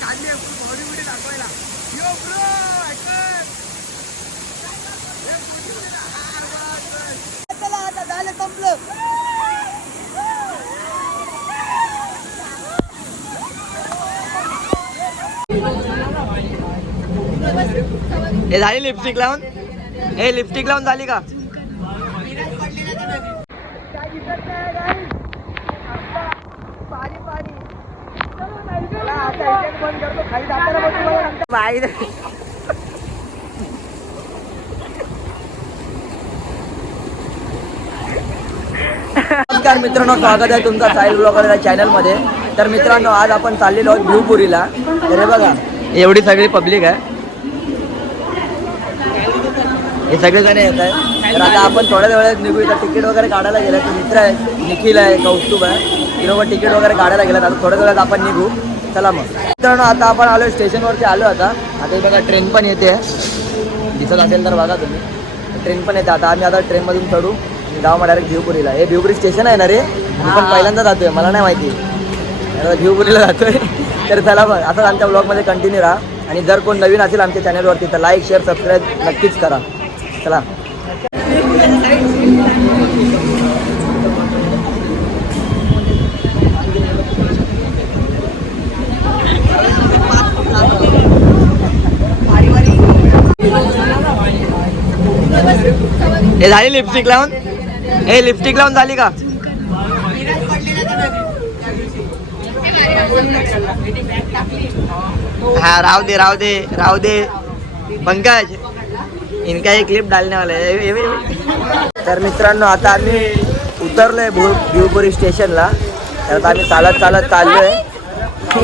काढली बॉडी बिडी दाखवायला. यो ब्रो चला आता झालं संपलं. हे झाली लिपस्टिक लावून. हे लिपस्टिक लावून झाली का? नमस्कार मित्रांनो, स्वागत आहे तुमचा साहिल ब्लॉगर चॅनल मध्ये. तर मित्रांनो, आज आपण चाललेलो आहोत भिवपुरीला. तर हे बघा, एवढी सगळी पब्लिक आहे, हे सगळे जण येत आहे. तर आता आपण थोड्या वेळात निघू. इथं तिकीट वगैरे काढायला गेलं. तर मित्र आहे, निखिल आहे, कौस्तुभ आहे, हे लोक तिकीट वगैरे काढायला गेलं. आता थोड्या वेळात आपण निघू. चला मग मित्रांनो, आता आपण आलो स्टेशनवरती आलो. आता हे बघा, ट्रेन पण येते, दिसत असेल तर बघा तुम्ही. ट्रेन पण येते. आता आम्ही आता ट्रेनमधून चढू, जाऊ मग डायरेक्ट भिवपुरीला. हे भिवपुरी स्टेशन आहे ना रे, मी पण पहिल्यांदा जातोय, मला नाही माहिती. भिवपुरीला जातोय. तर चला मग असंच आमच्या ब्लॉगमध्ये कंटिन्यू राहा. आणि जर कोण नवीन असेल आमच्या चॅनलवरती तर लाईक शेअर सबस्क्राईब नक्कीच करा. चला. हे झाली लिपस्टिक लावून. हे लिपस्टिक लावून झाली का? हाँ राव दे राव दे राव दे पंकज, इनका एक क्लिप डालने वाला है. तर मित्रांनो, आता आम्ही उतरलोय भिवपुरी स्टेशनला. तर आता आम्ही चालत चालत चाललोय.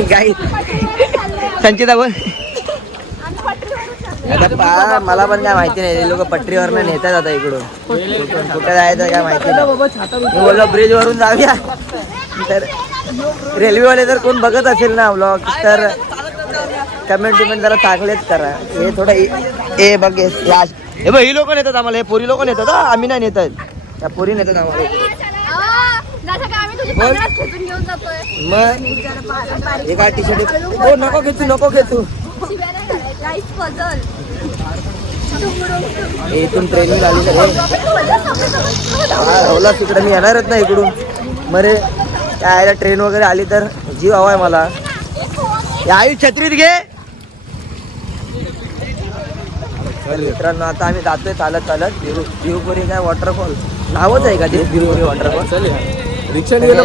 गाई संचिता बोल. आता मला पण काय माहिती नाही, लोक पटरीवरनं नेतात आता इकडून. कुठे जायचं काय माहिती नाही. मी बोललो ब्रिज वरून जाऊया. तर रेल्वेवाले जर कोण बघत असेल ना व्लॉग तर कमेंट जरा चांगलेच करा. हे थोडं ए बघ, हे बघ, ही लोक नेतात आम्हाला. हे पोरी लोक नेतात, आम्ही नाही नेतात. त्या पोरी नेतात आम्हाला. मग एका टी शर्ट हो नको घेतू, नको घेतू. इथून ट्रेनिंग आली तर तिकडे मी येणारच नाही इकडून. मरे काय ट्रेन वगैरे आली तर जीव हवाय मला. आई छत्रीत घे. मित्रांनो, आता आम्ही जातोय चालत चालत. भिवपुरी काय वॉटरफॉल नावच आहे का ते? भिवपुरी वॉटरफॉल.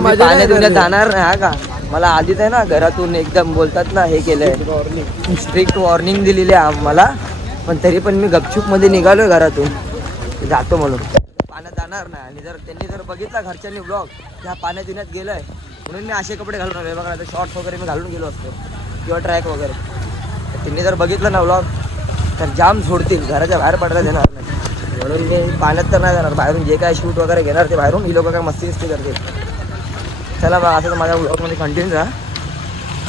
पाण्यात जाणार नाही हा का? मला आधीच आहे ना घरातून एकदम बोलतात ना हे केलंय, स्ट्रिक्ट वॉर्निंग दिलेली आहे आम्हाला. पण तरी पण मी गपचूप मध्ये निघालोय घरातून, जातो म्हणून. पाण्यात जाणार नाही. आणि जर त्यांनी जर बघितला घरच्यांनी ब्लॉग ह्या पाण्यात येण्यात गेलोय म्हणून मी असे कपडे घालून आलोय बघा. शॉर्ट्स वगैरे मी घालून गेलो असतो किंवा ट्रॅक वगैरे. त्यांनी जर बघितलं ना ब्लॉग तर जाम सोडतील, घराच्या बाहेर पडायला देणार नाही. म्हणून मी पाण्यात तर नाही जाणार. बाहेरून जे काय शूट वगैरे घेणार ते बाहेरून. ही लोक काय मस्ती करतील. चला बघा, असं माझ्या ब्लॉगमध्ये कंटिन्यू राहा.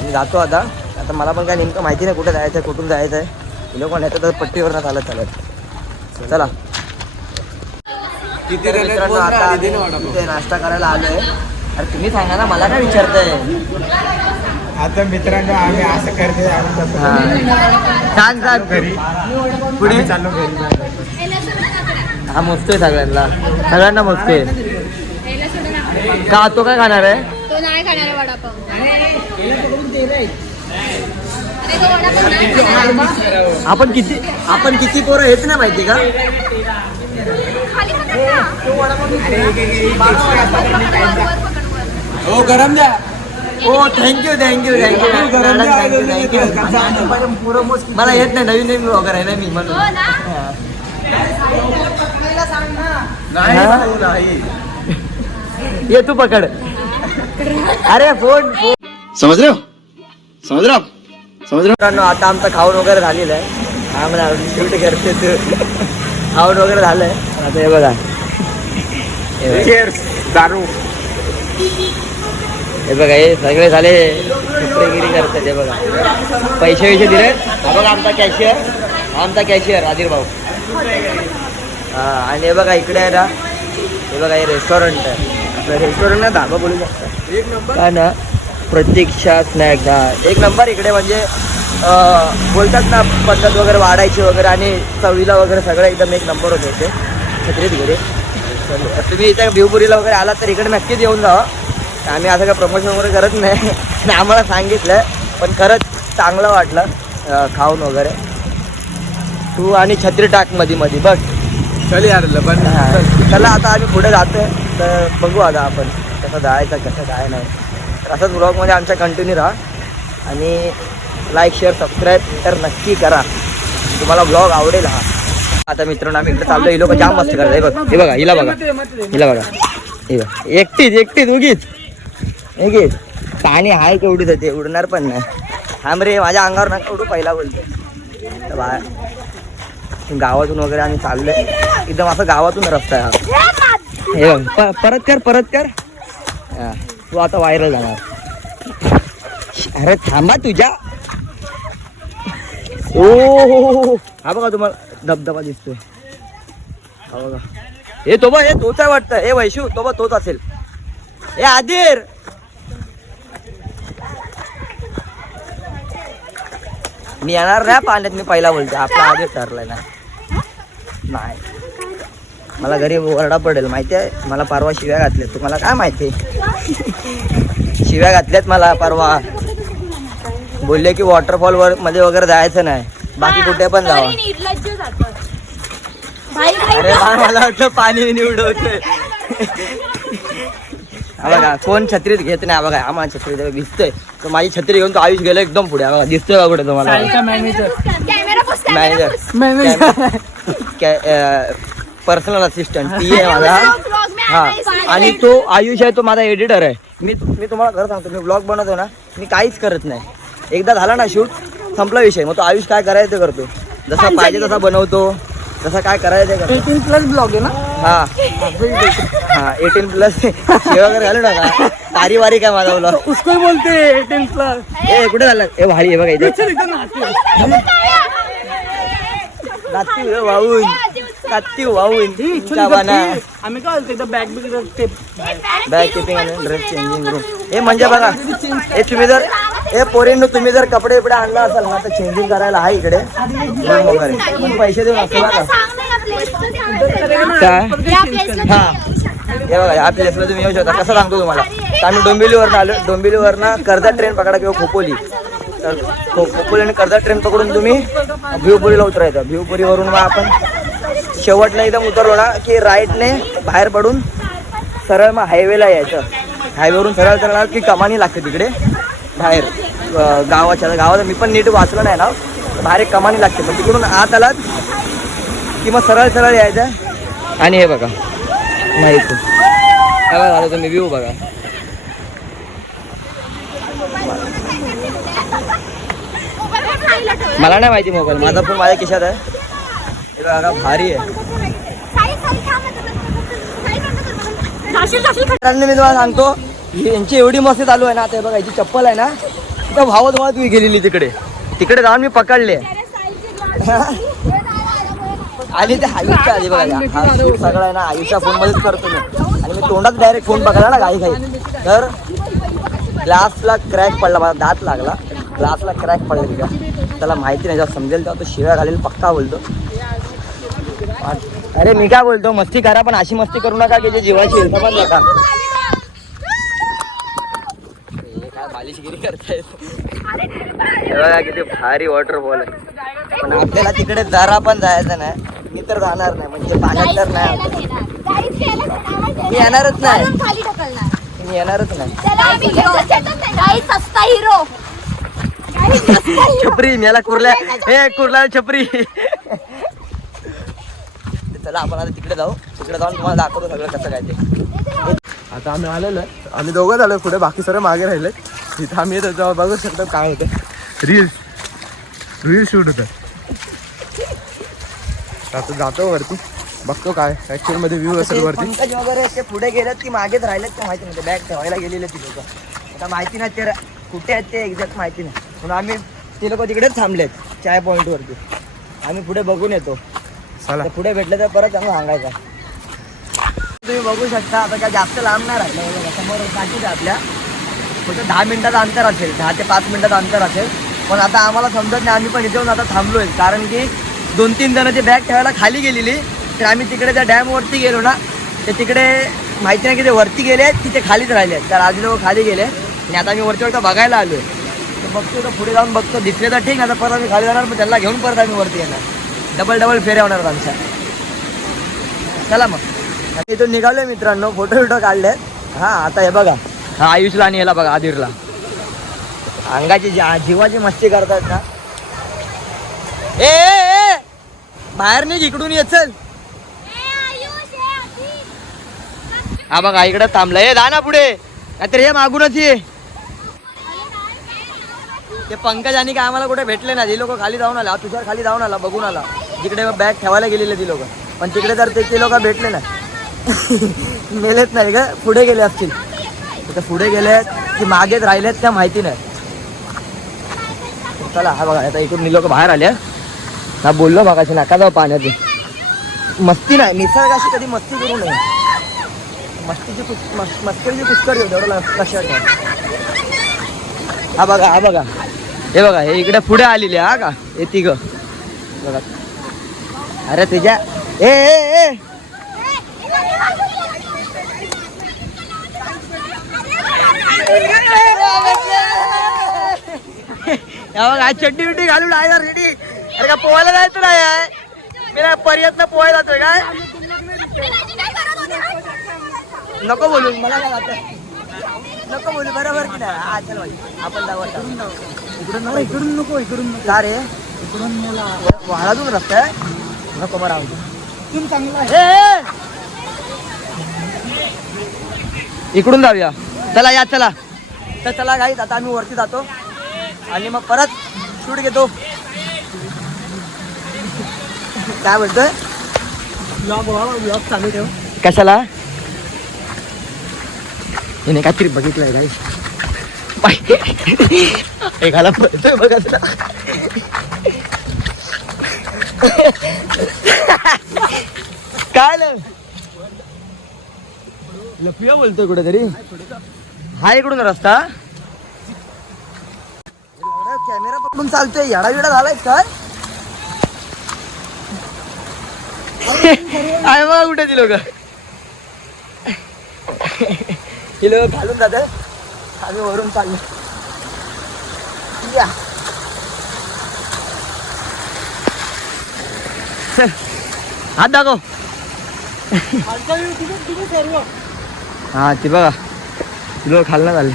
मी जातो आता. आता मला पण काय नेमकं माहिती नाही कुठे जायचं आहे, कुठून जायचं आहे. ही लोक नेतात पट्टीवर ना चालत चालत. चला. मित्रांनो, आता तिथे नाश्ता करायला आलोय. अरे तुम्ही सांगा ना, मला काय विचारताय. आता मित्रांनो, आम्ही असं करते, सांग सांग घरी पुढे चाललो घरी. हा मोजतोय सगळ्यांना, सगळ्यांना मोजतोय. का तो काय खाणार आहे? तो नाही खाणार आहे वडापाव. आपण किती पोरं हेच नाही माहिती का? हो गरम द्या. हो थँक्यू थँक्यू थँक्यू. मला येत नाही, नवीन नवीन वगैरे आहे ना मी म्हणून. ये तू पकड. अरे फोन समझ रहे हो, समझ रहे हो, समझ रहे हो. आता आमचं खाऊन वगैरे झालेलं आहे. आम्हाला शूट करते, खाऊन वगैरे झालंय. आता हे बघा, दारू. हे बघा, हे सगळे झाले चित्रगिरी करतात. हे बघा, पैसे दिले. हा बघा आमचा कॅशियर आदिर भाऊ. हा, आणि हे बघा इकडे आहे ना, हे बघा हे रेस्टॉरंट आहे. आपलं रेस्टॉरंट ना धाबा बोलू शकता. एक नंबर ना. प्रतीक्षा स्नॅक्स हा एक नंबर इकडे म्हणजे बोलतात ना पद्धत वगैरे वाढायची वगैरे आणि चवीला वगैरे सगळं एकदम एक नंबर होते इथे छत्रीत घरी. तुम्ही इथे भिवपुरीला वगैरे आलात तर इकडे नक्कीच येऊन जावा. आम्ही असं काय प्रमोशन वगैरे करत नाही आणि आम्हाला सांगितलं पण खरंच चांगलं वाटलं खाऊन वगैरे. तू आणि छत्री टाक मध्ये बघ. चल यार पण चला आता आम्ही पुढे जातोय तर बघू आता आपण कसं जायचं कसं काय नाही. तर असंच ब्लॉगमध्ये आमच्या कंटिन्यू राहा आणि लाईक शेअर सबस्क्राईब तर नक्की करा. तुम्हाला ब्लॉग आवडेल हा. आता मित्रांनो आम्ही इकडे चाललो. ही लोक जाम मस्ती करतात. हे बघा हिला बघा एकटीच उगीच पाणी आहे तेवढीच ते उडणार पण नाही. थांब रे माझ्या अंगावर नका उडू पहिला बोलतो. गावातून वगैरे आम्ही चाललोय एकदम असं गावातून रस्ता आहे हा. हे बघ परत कर तू आता व्हायरल जाणार. अरे थांबा तुझ्या. ओ हा बघा तुम्हाला धबधबा दिसतोय हा बघा. हे तो हे तोच आहे वाटतं. हे वैशू तो तोच असेल. हे आदिर मी येणार नाही पाण्यात. मी पहिला बोलतो आपला आदिर ठरलाय ना. नाही मला घरी ओरडा पडेल माहिती आहे. मला परवा शिव्या घातल्यात. तुम्हाला काय माहिती शिव्या घातल्यात मला परवा. बोलले की वॉटरफॉल मध्ये वगैरे जायचं नाही बाकी कुठे पण जावा. अरे मला वाटलं पाणी निवडवतोय. बघा कोण छत्रीत घेत नाही. बघा आम्हाला छत्री दिसतोय तर माझी छत्री घेऊन तो आयुष गेला एकदम पुढे. बघा दिसतोय का कुठे तुम्हाला मॅनेजर पर्सनल असिस्टंट ती आहे माझा. हा आणि तो आयुष आहे तो माझा एडिटर आहे. मी तुम्हाला खरं सांगतो मी ब्लॉग बनवतो ना मी काहीच करत नाही. एकदा झाला ना शूट संपला विषय. मग तो आयुष काय करायचं ते करतो. जसा पाहिजे तसा बनवतो. जसं काय करायचं ते करतो. 18+ ब्लॉग आहे ना. हा 18+ शेवा वगैरे घालू नका. पारिवारिक काय माझा ब्लॉग. उसको बोलते 18+. ए कुठे झालं. ए भारी आहे बघा इथे वाहून आम्ही काय बोलतो बॅग किपिंग आणि ड्रेस चेंजिंग रूम. हे म्हणजे बघा हे तुम्ही जर तुम्ही जर कपडे बिपडे आणला असाल ना तर चेंजिंग करायला आहे इकडे रूम वगैरे. पण पैसे देऊन असं बघा काय. हा हे बघा या प्लेसला तुम्ही येऊ शकता. कसं सांगतो तुम्हाला तर आम्ही डोंबिवलीवरनं आलो. डोंबिवलीवरनं कर्जत ट्रेन पकडा किंवा खोपोली. तर खोपोली आणि कर्जत ट्रेन पकडून तुम्ही भिवपुरीला उतरायचं. भिवपुरीवरून मग आपण शेवटला एकदम उतरलो ना की राईटने बाहेर पडून सरळ मग हायवेला यायचं. हायवेवरून सरळ की कमानी लागते तिकडे बाहेर गावात. मी पण नीट वाचलं नाही ना. बाहेर एक कमानी लागते पण तिकडून आत आलात की मग सरळ यायचं. आणि हे बघा नाही तू काय झालं तुम्ही व्ह्यू बघा. मला नाही माहिती मोबाईल. माझा फोन माझ्या खिशात आहे. हे बघा भारी आहे. मी तुम्हाला सांगतो यांची एवढी मस्ती चालू आहे ना. ते बघा याची चप्पल आहे ना तिथं भावत मी गेलेली तिकडे जाऊन मी पकडले. आणि ते आयुषच्या आधी बघा हा सगळं आहे ना आयुषच्या फोनमध्येच करतो मी. आणि मी तोंडात डायरेक्ट फोन पकडला ना घाई तर ग्लासला क्रॅक पडला. माझा दात लागला. ग्लासला क्रॅक पडला तिथं. त्याला माहिती नाही जेव्हा समजेल तेव्हा तो शिव्या घालेल पक्का बोलतो. अरे मी काय बोलतो मस्ती करा पण अशी मस्ती करू नका की जे जीवाची हिंसा पण नका. काय बालिशगिरी करतायत. बघा किती भारी वॉटरफॉल आहे. पण आपल्याला तिकडे जरा पण जायचं नाही. मी तर जाणार नाही म्हणजे पाण्यात तर नाही. मी येणारच नाही. छपरी मला कुर्ला छपरी. चला आपण आता तिकडे जाऊन तुम्हाला दाखवतो सगळं कसं काय ते. आता आम्ही आलेलो आहे. आम्ही दोघं झालो पुढे बाकी सर्व मागे राहिले. तिथं आम्ही येत होतो बघू शकतो काय होतं. रील शूट होतं. आता जातो वरती बघतो काय ऍक्च्युअल मध्ये व्ह्यू असेल वरती. पंकज वगैरे ते पुढे गेलेत की मागेच राहिलेत ते माहिती नाही. बॅग ठेवायला गेलेले ती लोक. आता माहिती नाही ते कुठे आहेत ते एक्झॅक्ट माहिती नाही. म्हणून आम्ही ते लोक तिकडेच थांबलेत चाय पॉईंट वरती. आम्ही पुढे बघून येतो. चला पुढे भेटलं तर परत आम्ही सांगायचं. तुम्ही बघू शकता आता काय जास्त लांब नाही राहिलं. समोर टाकीच आपल्या फक्त 10 मिनिटाचं अंतर असेल, 10 ते 5 मिनिटाचं अंतर असेल. पण आता आम्हाला समजत नाही, आम्ही पण इथे येऊन आता थांबलोय. कारण की 2-3 जण ते बॅग ठेवायला खाली गेलेली. तर आम्ही तिकडे त्या डॅमवरती गेलो ना, ते तिकडे माहिती नाही की ते वरती गेले की ते खालीच राहिले. तर आधी लोक खाली गेले आणि आता आम्ही वरती बघायला आलोय. तर बघतो तर पुढे जाऊन बघतो, दिसले तर ठीक. आता परत आम्ही खाली जाणार, पण त्यांना घेऊन परत आम्ही वरती येणार. डबल फेऱ्या होणार आमच्या. चला मग इथून निघालोय मित्रांनो, फोटो काढलेत. हा आता हे बघा, हा आयुषला आणि ह्याला बघा, आदिरला अंगाची जीवाची मस्ती करतात ना. ए बाहेर नाही, इकडून ये चल. हा बघा इकडे थांबलाय, जा ना पुढे, नाहीतर हे मागूनच ये. ते पंकज आणि काय आम्हाला कुठे भेटले ना, ती लोक खाली जाऊन आला, तुषार खाली जाऊन आला, बघून आला जिकडे बॅग ठेवायला गेलेले ती लोक. पण तिकडे तर ते लोक भेटले ना. मेलेत नाही का, पुढे गेले असतील. तिथे पुढे गेलेत की मागेच राहिलेत त्या माहिती नाही. चला हा बघा, आता इकडून लोक बाहेर आले. हा बोललो बघायचं नका जाऊ पाण्यात, मस्ती नाही. निसर्गाशी कधी मस्ती करू नये. मस्तीची पुष्कर घेऊ तेवढं लक्षात ठेवा. हा बघा हे बघा, हे इकडे पुढे आलेले हा का, हे तिघ बघा. अरे तुझ्या ए बघा चड्डी बिड्डी घालून आहे रेडी. अरे का पोहायला जायचं नाही, मी पर्यंत पोहायला जातोय काय. नको बोलू, मला काय वाटतं, नको बोलू, बरोबर की नाही. हा चल भाई आपण जाऊ. इकडून नको का रे, इकडून मला वाळातून रस्ता आहे, नको मग राहू इथून चांगला. इकडून जाऊया, चला या चला. तर चला गाईत, आता आम्ही वरती जातो आणि मग परत शूट घेतो. काय बोलतोय, ब्लॉग चालू ठेव. कशाला, हिने काहीतरी बघितलंय गाईस. एकाला पळतोय बघा तुला. काय लपिया बोलतोय कुठेतरी. हा इकडून रस्ता, कॅमेरा पकडून चालतोय, येडा विडा झालाय काय. आहे बघा कुठे ती लोक, ही लोक घालून जात. आम्ही वरून चाललो. या हात दाखव. हा ती बघा, ती लोक खालनं झाले.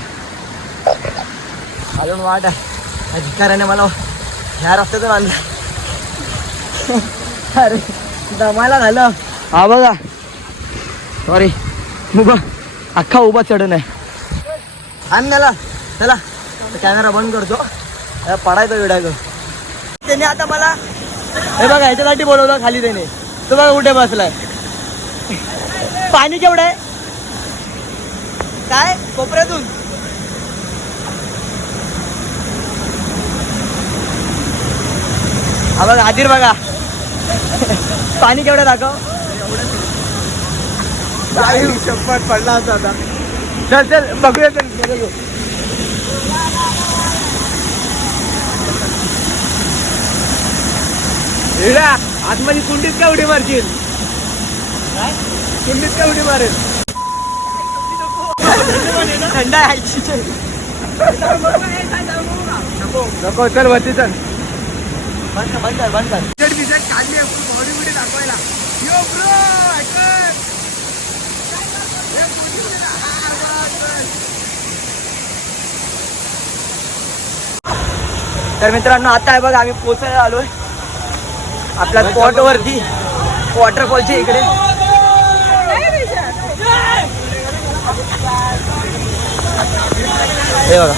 अजून वाट आहे, अधिकाऱ्याने मला ह्या रस्त्यातून आणलं. अरे दमायला झालं. हा बघा, सॉरी उभा, अख्खा उभा चढण आहे. आण त्याला, चला कॅमेरा बंद करतो, पडायचा विडायचं. त्याने आता मला हे बघा ह्याच्यासाठी बोलवलं खाली. त्याने तो बघा कुठे बसलाय. पाणी केवढं आहे काय कोपऱ्यातून. हा बघा आदिर बघा, पाणी केवढं दाखव. शपथ पडला होता आता. चल बघूया, चल आतमध्ये कुंडीत का उडी मारशील, कुंडीत का उडी मारेल. थंड आहे. नको चल वरती चल. बंद कर. काढली बॉडी बिडी दाखवायला. यो ब्रो तर मित्रांनो आता आहे बघा, आम्ही पोचायला आलोय आपल्या स्पॉट वरती, वॉटरफॉलच्या इकडे. हे बघा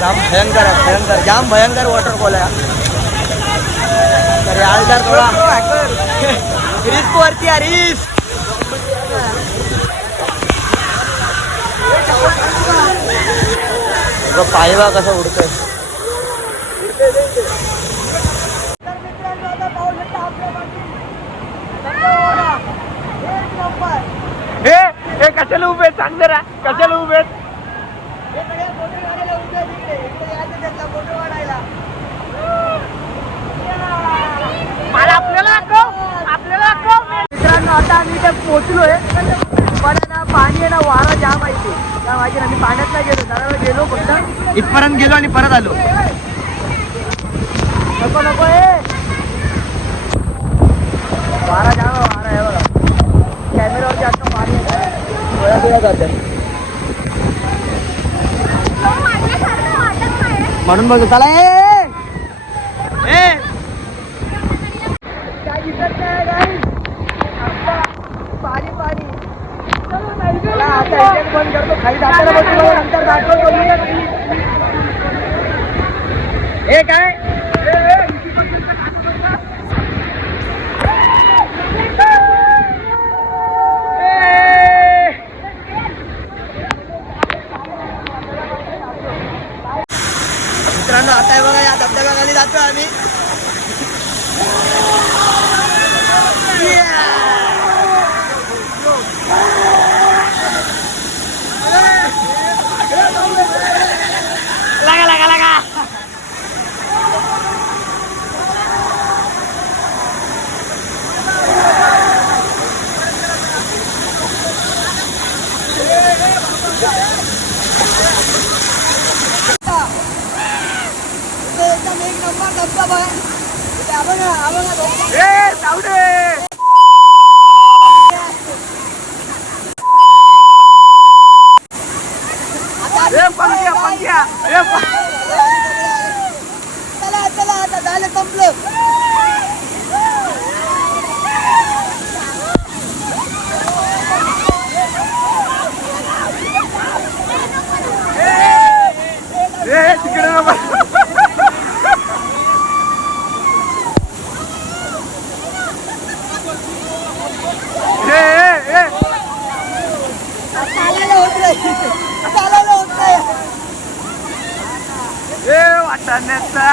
जाम भयंकर आहे, भयंकर जाम भयंकर वॉटरफॉल आहे. तर यार थोडा रिस्क वरती आहे, रिस्क. पाय बा कसं उडतोय. कशाला उभे सांग जरा कशाला उभे मित्रांनो आता आम्ही इथे पोहोचलोय पण ना पाणी आहे ना वारा जाम आहे ते त्या माहिती आम्ही पाण्यात नाही गेलो जरा गेलो फक्त इथपर्यंत गेलो आणि परत आलो नको नको वारा जाम आहे वारा आहे बघा कॅमेरावरती आता पाणी डोळ्या जाते म्हणून बघतो चला काय दिसत नाही गाई पाणी पाणी चला आता इंजन बंद करतो खाली जाताना बघतो नंतर दाखवतो हे काय मित्रांनो आता बघा या धबधब्याखाली जातो आम्ही लागा लागा लागा एकदम एक नंबर धबधबा चला चला आता झालं संपलं तिकडे चालायला होत नाही वाटाण्याचा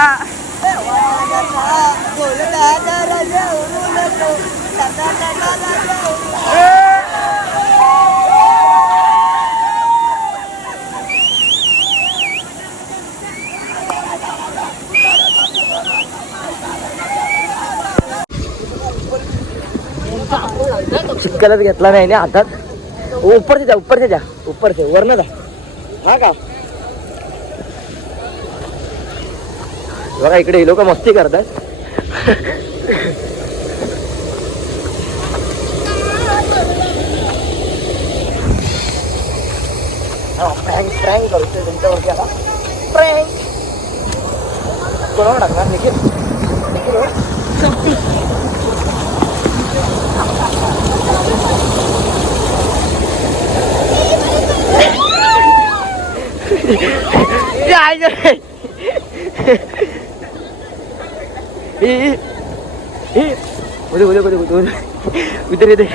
चिक्कलच घेतला नाही ना हातात ऊपर से जा वरनं जा हा का बघा इकडे लोक मस्ती करतात प्रँक करतोय तुमच्यावरती आता प्रँक कोणावर टाकणार निखिल उधर इधर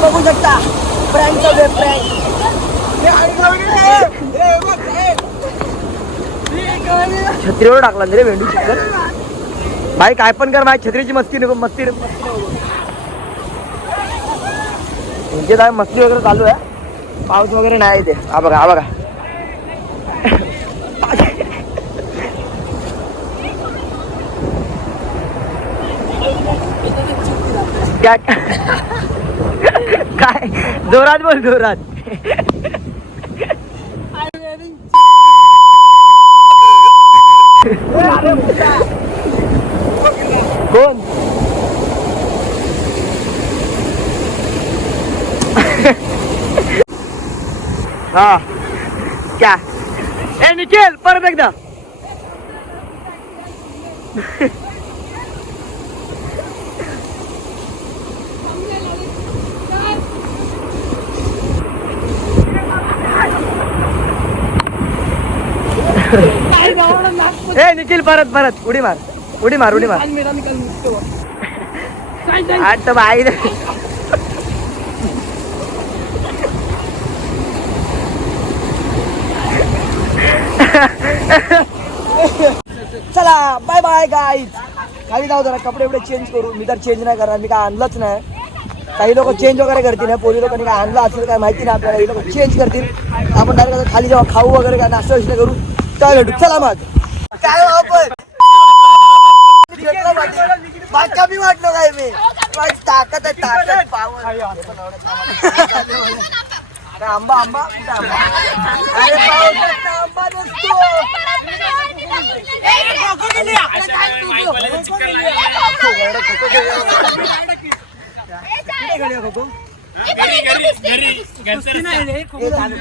बघू शकता प्रँक छत्रीवर टाकला रे भेंडू चिकन भाई काय पण कर माझी छत्रीची मस्ती नको मस्ती म्हणजे काय मस्ती वगैरे चालू आहे पाऊस वगैरे नाही इथे हा बघा काय जोरात बोल जोरात कोण हा क्या ए निखिल परत एकदा ए निखिल परत उडी मार उडी मार आज तर बाई चला बाय बाय गाईज. खाली जाऊ जरा कपडे एवढे चेंज करू. मी तर चेंज नाही करणार, मी काय आणलंच नाही. काही लोक चेंज वगैरे करतील ना, पोरी लोकांनी काय आणलं असेल काय माहिती नाही आपल्याला. हे लोक चेंज करतील. आपण डायरेक्ट खाली जेव्हा खाऊ वगैरे काय नाश्ता विश्ता करू काय भेटू. चला मग काय आपण बाका मी वाटलो काय मी ताकद आहे ताकद पावर. आंबा आंबा कुठे आंबा. अरे पावसात आंबा नसतो.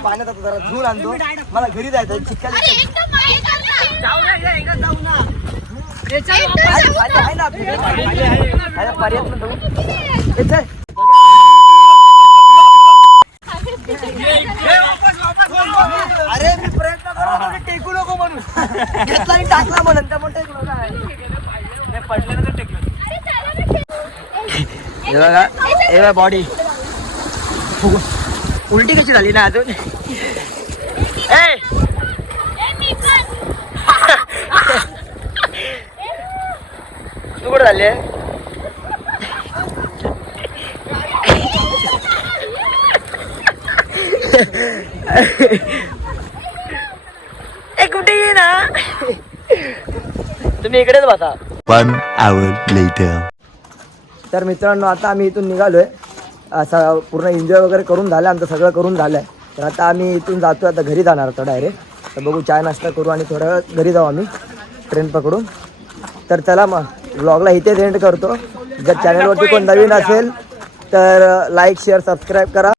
पाण्यात जरा झूल आणतो. मला घरी जायचं चिखल अरे मी प्रयत्न करू टेकू नको म्हणून घेतला आणि टाकला म्हणून त्या म्हणून टेकलो काय पडल्यानंतर टेकलो. हे बघा हे बघा बॉडी उलटी कशी झाली ना अजून. तू कुठं झाली कुठे ये ना तुम्ही इकडेच बसा. 1 hour later. तर मित्रांनो आता आम्ही इथून निघालोय. असं पूर्ण एन्जॉय वगैरे करून झालं आमचं सगळं करून झालं आहे. तर आता आम्ही इथून जातो आता घरी जाणार होतो डायरेक्ट. तर बघू चाय नाश्ता करू आणि थोड्या वेळ घरी जाऊ आम्ही ट्रेन पकडून. तर चला मग व्लॉगला इथेच एंड करतो. जर चॅनलवरती कोण नवीन असेल तर लाईक शेअर सबस्क्राईब करा.